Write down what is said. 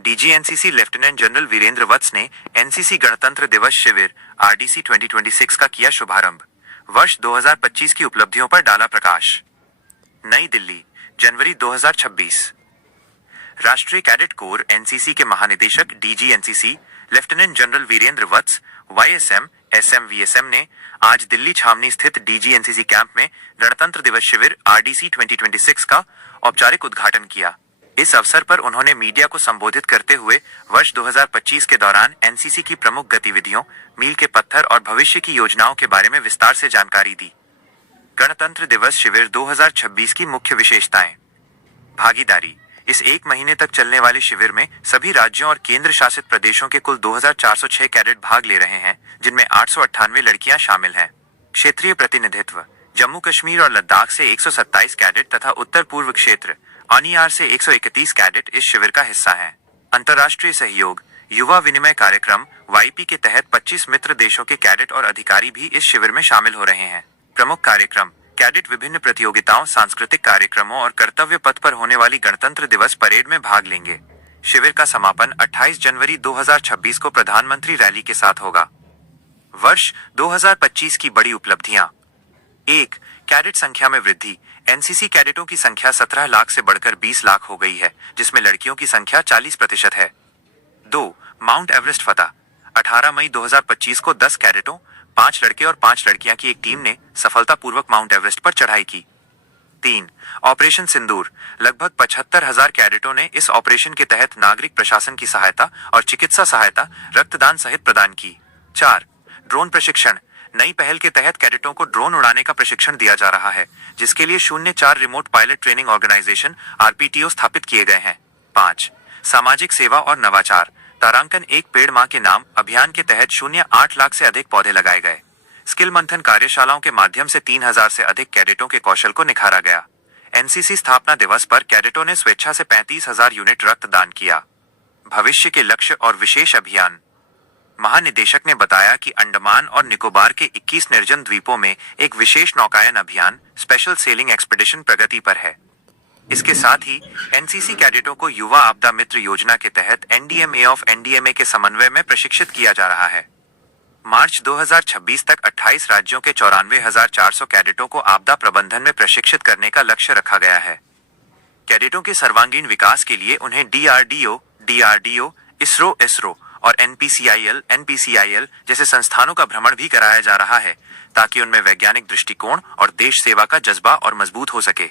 DG NCC lieutenant general Virendra Vats ने NCC गणतंत्र दिवस शिविर आरडीसी 2026 का किया शुभारंभ। वर्ष 2025 की उपलब्धियों पर डाला प्रकाश। नई दिल्ली, जनवरी 2026। राष्ट्रीय कैडेट कोर एनसीसी के महानिदेशक DG NCC lieutenant general Virendra Vats YSM SM ने आज दिल्ली छावनी स्थित डीजी एनसीसी कैंप में गणतंत्र दिवस शिविर आरडीसी 2026 का औपचारिक उद्घाटन किया। इस अवसर पर उन्होंने मीडिया को संबोधित करते हुए वर्ष 2025 के दौरान एनसीसी की प्रमुख गतिविधियों, मील के पत्थर और भविष्य की योजनाओं के बारे में विस्तार से जानकारी दी। गणतंत्र दिवस शिविर 2026 की मुख्य विशेषताएं। भागीदारी। इस एक महीने तक चलने वाले शिविर में सभी राज्यों और केंद्र शासित प्रदेशों के कुल 2406 कैडेट भाग ले रहे हैं, जिनमें 898 लड़कियां शामिल हैं। क्षेत्रीय प्रतिनिधित्व। जम्मू कश्मीर और लद्दाख से 127 कैडेट तथा उत्तर पूर्व क्षेत्र ऑनियार से 131 कैडेट इस शिविर का हिस्सा हैं। अंतर्राष्ट्रीय सहयोग। युवा विनिमय कार्यक्रम वाईपी के तहत 25 मित्र देशों के कैडेट और अधिकारी भी इस शिविर में शामिल हो रहे हैं। प्रमुख कार्यक्रम। कैडेट विभिन्न प्रतियोगिताओं, सांस्कृतिक कार्यक्रमों और कर्तव्य पथ पर होने वाली गणतंत्र दिवस परेड में भाग लेंगे। शिविर का समापन 28 जनवरी 2026 को प्रधानमंत्री रैली के साथ होगा। वर्ष 2025 की बड़ी उपलब्धियां। 1. कैडेट संख्या में वृद्धि। एनसीसी कैडेटों की संख्या 17 लाख से बढ़कर 20 लाख हो गई है, जिसमें लड़कियों की संख्या 40% है। 2. माउंट एवरेस्ट फतह। 18 मई 2025 को 10 कैडेटों, 5 लड़के और 5 लड़कियां की एक टीम ने सफलतापूर्वक माउंट एवरेस्ट पर चढ़ाई की। 3. ऑपरेशन सिंदूर। लगभग 75,000 कैडेटों ने इस ऑपरेशन के तहत नागरिक प्रशासन की सहायता और चिकित्सा सहायता, रक्तदान सहित प्रदान की। 4. ड्रोन प्रशिक्षण। नई पहल के तहत कैडेटों को ड्रोन उड़ाने का प्रशिक्षण दिया जा रहा है, जिसके लिए 04 रिमोट पायलट ट्रेनिंग ऑर्गेनाइजेशन आरपीटीओ स्थापित किए गए हैं। 5. सामाजिक सेवा और नवाचार। तारांकन एक पेड़ मां के नाम अभियान के तहत 08 लाख से अधिक पौधे लगाए गए। स्किल मंथन कार्यशालाओं के माध्यम से 3000 से अधिक कैडेटों के कौशल को निखारा गया। एनसीसी स्थापना दिवस पर कैडेटों ने स्वेच्छा से 35,000 यूनिट रक्तदान किया। भविष्य के लक्ष्य और विशेष अभियान। महानिदेशक ने बताया कि अंडमान और निकोबार के 21 निर्जन द्वीपों में एक विशेष नौकायन अभियान स्पेशल सेलिंग एक्सपीडिशन प्रगति पर है। इसके साथ ही एनसीसी कैडेटों को युवा आपदा मित्र योजना के तहत एनडीएमए ऑफ एनडीएमए के समन्वय में प्रशिक्षित किया जा रहा है। मार्च 2026 तक 28 राज्यों के 94,400 कैडेटों को आपदा प्रबंधन में प्रशिक्षित करने का लक्ष्य रखा गया है। कैडेटों के सर्वांगीण विकास के लिए उन्हें डीआरडीओ, इसरो और एनपीसीआईएल जैसे संस्थानों का भ्रमण भी कराया जा रहा है, ताकि उनमें वैज्ञानिक दृष्टिकोण और देश सेवा का जज्बा और मजबूत हो सके।